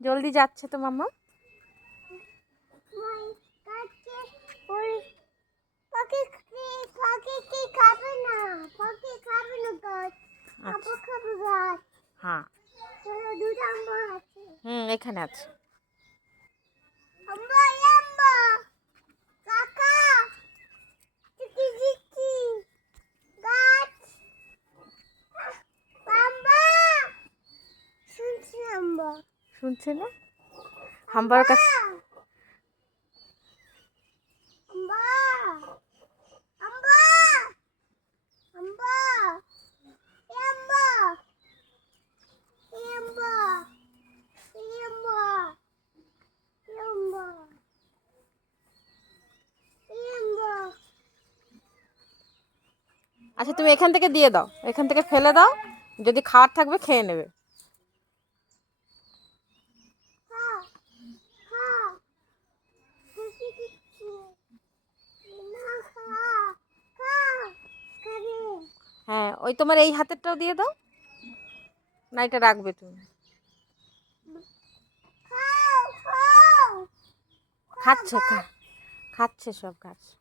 জলদি যাচ্ছে তো মাম্মা। হ্যাঁ এখানে আছে। শুনছে না হাম্বার কাছে। আচ্ছা তুমি এখান থেকে দিয়ে দাও, এখান থেকে ফেলে দাও, যদি খাওয়ার থাকবে খেয়ে নেবে। হ্যাঁ ওই তোমার এই হাতেরটাও দিয়ে দাও, না এটা রাখবে তুমি। খাচ্ছে খাচ্ছে সব খাচ্ছে।